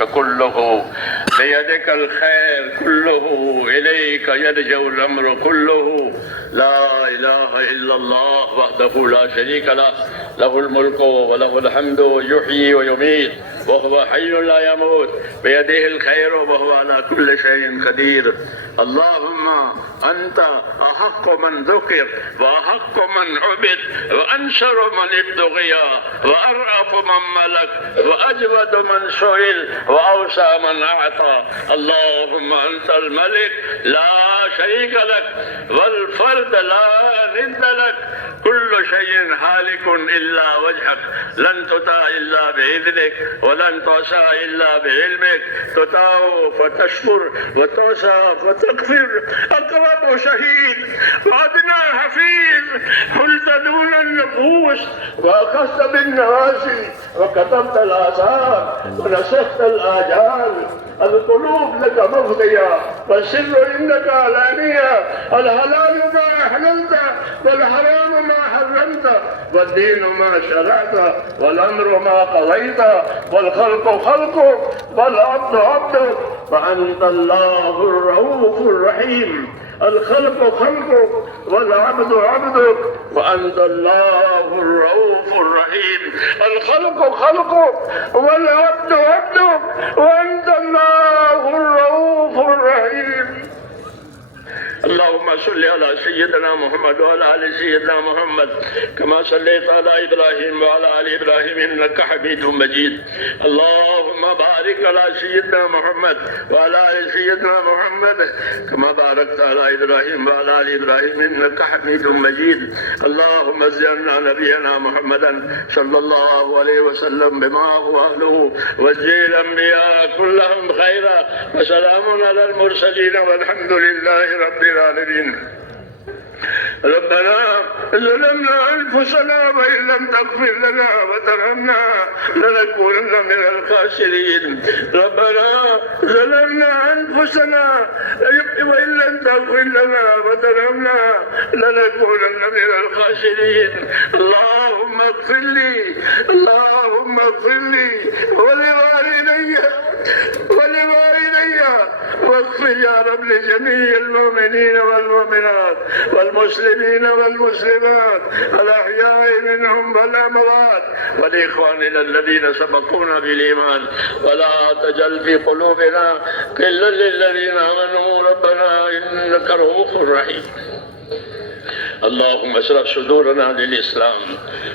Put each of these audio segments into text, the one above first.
الملك كله، بيدك الخير كله، إليك يرجع الأمر كله. لا إله إلا الله وحده لا شريك له، له الملك وله الحمد، يحيي ويميت وهو حي لا يموت، بيده الخير وهو على كل شيء قدير. اللهم أنت أحق من ذكر وأحق من عبد وأنشر من ابتغي وأرأف من ملك وأجود من سئل وأوسع من أعطى. اللهم أنت الملك لا شريك لك والفرد لا ند لك، كل شيء هالك إلا وجهك، لن تطاع إلا بإذنك ولن تعصى إلا بعلمك، تطاع فتشكر وتعصى فتغفر. أقرب شهيد وأدنى حفيظ، حلت دون النفوس وأخذت بالنوازل وكتبت الآثار ونسخت الآجال. القلوب لك مفضية والسر إنك علانية، الحلال ما أحللت والحرام ما حرمت، والدين ما شرعت والأمر ما قضيت، والخلق خلقك والعبد عبدك، وأنت الله الرؤوف الرحيم. الخلق خلقك والعبد عبدك، وأنت الله الرؤوف الرحيم. الخلق خلقك والعبد عبدك، وأنت الله الرؤوف الرحيم. اللهم صل على سيدنا محمد وعلى آل سيدنا محمد كما صليت على إبراهيم وعلى آل إبراهيم إنك حميد مجيد. اللهم بارك على سيدنا محمد وعلى آل سيدنا محمد كما باركت على إبراهيم وعلى آل إبراهيم إنك حميد مجيد. اللهم زدنا نبينا محمدا صلى الله عليه وسلم بما هو أهله، وجه الأنبياء كلهم خيرا، وسلام على المرسلين والحمد لله رب العالمين. ربنا ظلمنا أنفسنا وإن لم تغفر لنا وترحمنا لنكونن من الخاسرين. ربنا ظلمنا أنفسنا وإن لم تغفر لنا وترحمنا لنكونن من الخاسرين. اللهم اغفر لي، اللهم اغفر لي ولوالدي واغفر يا رب لجميع المؤمنين والمؤمنات والمسلمين والمسلمات الأحياء منهم والأموات، ولإخواننا الذين سبقونا بالإيمان، ولا تجعل في قلوبنا غلا للذين آمنوا ربنا إنك رؤوف رحيم. اللهم اشرح صدورنا للإسلام،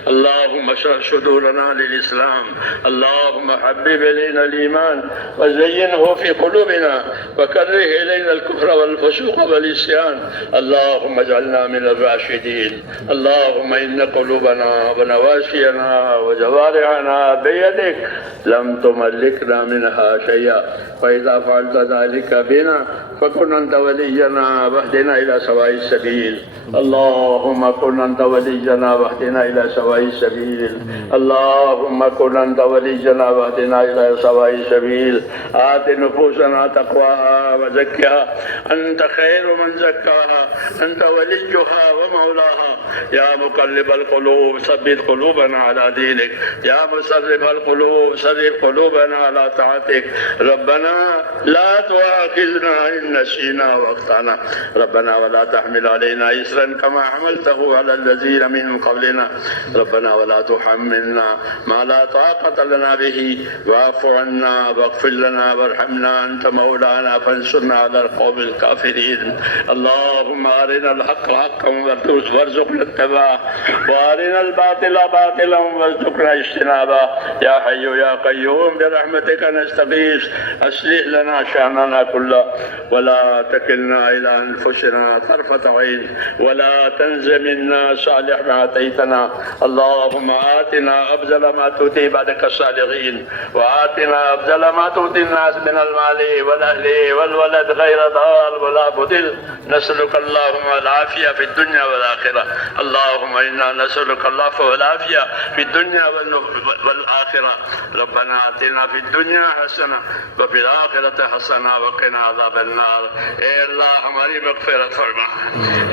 اللهم اشرح صدورنا للإسلام. اللهم حبب إلينا الإيمان وزينه في قلوبنا، وكره إلينا الكفر والفسوق والعصيان. اللهم اجعلنا من الراشدين. اللهم إن قلوبنا ونواسينا وجوارحنا بيدك، لم تملكنا منها شيئا، فإذا فعلت ذلك بنا فكن أنت ولينا واهدنا إلى سواء السبيل. اللهم كن أنت ولينا واهدنا إلى سواء السبيل. اللهم كن أنت ولينا واهدنا إلى سواء السبيل. آت نفوسنا تقواها وزكها، أنت خير من زكاها، أنت وليها ومولاها. يا مقلب القلوب ثبت قلوبنا على دينك، يا مصرف القلوب صرف قلوبنا على طاعتك. ربنا لا تؤاخذنا إن نسينا واخطأنا، ربنا ولا تحمل علينا إصرا كما حملته على الذين من قبلنا، ربنا ولا تحملنا ما لا طاقة لنا به، واعف عنا واغفر لنا وارحمنا، أنت مولانا فانصرنا على القوم الكافرين. اللهم أرنا الحق حقا وارزقنا اتباعه، وأرنا الباطل باطلا وارزقنا اجتنابه. يا حي يا قيوم برحمتك نستغيث، أصلح لنا شأننا كله، ولا تكلنا إلى أنفسنا طرفة عين، ولا تنزع منا صالح ما أتيتنا. اللهم آتنا أفضل ما تؤتي بعدك الصالحين، وآتنا أفضل ما تؤتي الناس من المال والأهل والولد غير ضال ولا بدل. نسألك اللهم العافية في الدنيا والآخرة. اللهم إنا نسألك العفو والعافية في الدنيا والآخرة. ربنا آتنا في الدنيا حسنة وفي الآخرة حسنة وقنا عذاب النار. اے اللہ ہماری مغفرت فرما،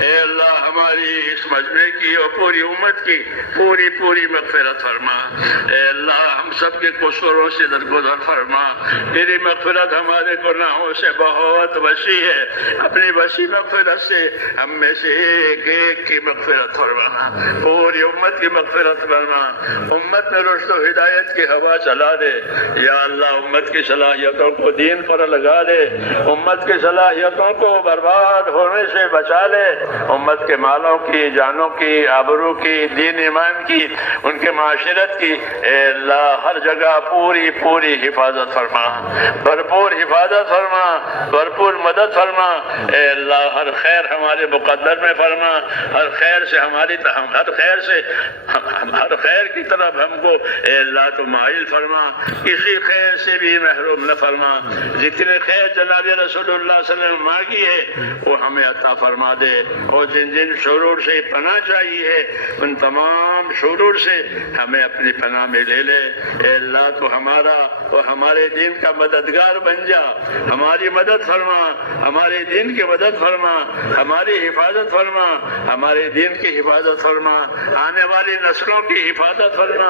اے اللہ ہماری ہماری اس مجمع کی اور پوری امت کی پوری مغفرت فرما۔ اے اللہ ہم سب کے قصوروں سے درگزر فرما۔ تیری مغفرت ہمارے گناہوں سے بہت وسیع ہے، اپنی وسیع مغفرت سے ہم میں سے ایک ایک کی مغفرت فرما، پوری امت کی مغفرت فرما۔ امت میں رشد و ہدایت کی ہوا چلا دے یا اللہ، امت کی صلاحیتوں کو دین پر لگا دے، امت کی صلاحیتوں کو برباد ہونے سے بچا لے، امت کے مالوں کی، جانوں کی، آبرو کی، دین ایمان کی، ان کے معاشرت کی اے اللہ ہر جگہ پوری حفاظت فرما، بھرپور حفاظت فرما، بھرپور مدد فرما۔ اے اللہ ہر خیر ہمارے مقدر میں فرما، ہر خیر کی طرف ہم کو اے اللہ تو مائل فرما، کسی خیر سے بھی محروم نہ فرما۔ جتنے خیر جناب رسول اللہ صلی اللہ علیہ وسلم مانگی ہے وہ ہمیں عطا فرما دے، اور جن شرور سے پناہ چاہیے ان تمام شرور سے ہمیں اپنی پناہ میں لے لے۔ اے اللہ تو ہمارا اور ہمارے دین کا مددگار بن جا، ہماری مدد فرما، ہمارے دین کی مدد فرما، ہماری حفاظت فرما، ہمارے دین کی حفاظت فرما، آنے والی نسلوں کی حفاظت فرما،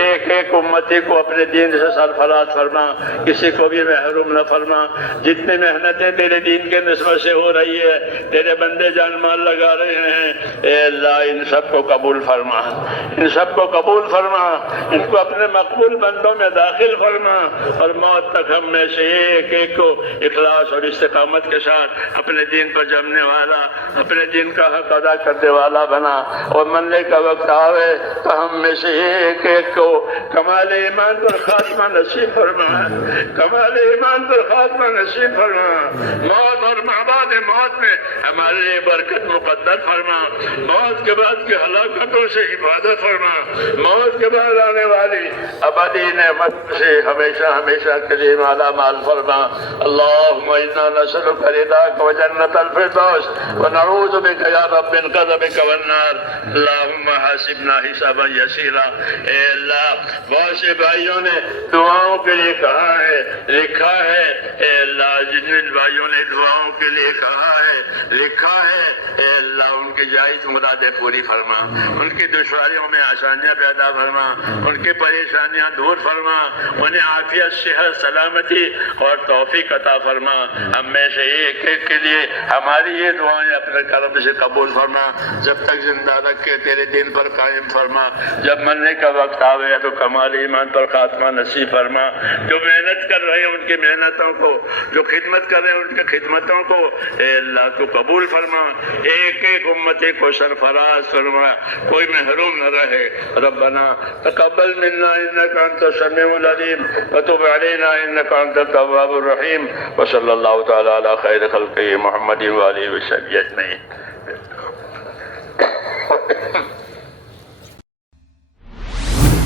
ایک ایک امتی کو اپنے دین سے سرفراز فرما، کسی کو بھی محروم نہ فرما۔ جتنی محنتیں تیرے دین کے نسبت سے ہو رہی ہے، تیرے بندے جان مال لگا رہے ہیں، اے اللہ ان سب کو قبول فرما، ان سب کو قبول فرما، ان کو اپنے مقبول بندوں میں داخل فرما، اور موت تک ہم میں سے ایک ایک کو اخلاص اور استقامت کے ساتھ اپنے دین پر جمنے والا، اپنے دین کا حق ادا کرنے والا بنا، اور مرنے کا وقت آوے تو ہم میں سے ایک ایک کو کمال ایمان پر خاتمہ نصیب فرما، کمال ایمان پر خاتمہ نصیب فرما، موت اور بعد موت میں ہمارے لیے برکت مقدر فرما، موت کے بعد کی ہلاکتوں سے حفاظت فرما، موت کے بعد آنے والی ابدی نعمت سے ہمیشہ کے مالا مال فرما۔ اللہم انا نسألک رضاک و جنت الفردوس و نعوذ بک یا رب من غضبک والنار۔ اللہم حاسبنا حسابا یسیرا۔ اے اللہ بہت سے بھائیوں نے دعاؤں کے لیے کہا ہے، لکھا ہے، اے اللہ جن بھائیوں نے دعاؤں کے لیے کہا ہے، لکھا ہے، اے اللہ ان کی جائز مرادیں پوری فرما، ان کی دشواریوں میں آسانیاں پیدا فرما، ان کی پریشانیاں دور فرما، انہیں عافیت، صحت، سلامتی اور توفیق عطا فرما۔ ہم میں سے ایک ایک کے لیے ہماری یہ دعائیں اپنے کرم سے قبول فرما، جب تک زندہ رکھ کے تیرے دین پر قائم فرما، جب مرنے کا وقت آوے تو کمال ایمان پر خاتمہ نصیب فرما۔ جو محنت کر رہے ہیں ان کی محنتوں کو، جو خدمت کر رہے ہیں ان کی خدمتوں کو اے اللہ تو قبول فرما، ایک ایک امتی کو سرفراز فرما، کوئی محروم نہ رہے۔ ربنا تقبل منا انك انت السميع العليم وتب علينا انك انت التواب الرحيم، وصلى الله تعالى على خير خلقه محمد وآله وصحبه اجمعين۔